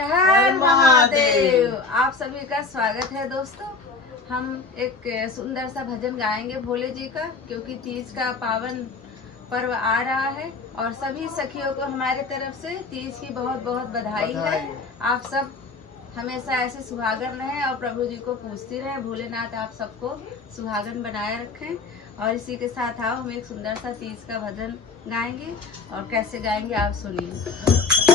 हर महादेव। आप सभी का स्वागत है दोस्तों। हम एक सुंदर सा भजन गाएंगे भोले जी का, क्योंकि तीज का पावन पर्व आ रहा है और सभी सखियों को हमारे तरफ से तीज की बहुत बहुत बधाई है। आप सब हमेशा ऐसे सुहागन रहें और प्रभु जी को पूजती रहें। भोलेनाथ आप सबको सुहागन बनाए रखें। और इसी के साथ आओ हम एक सुंदर सा तीज का भजन गाएंगे, और कैसे गाएंगे आप सुनिए।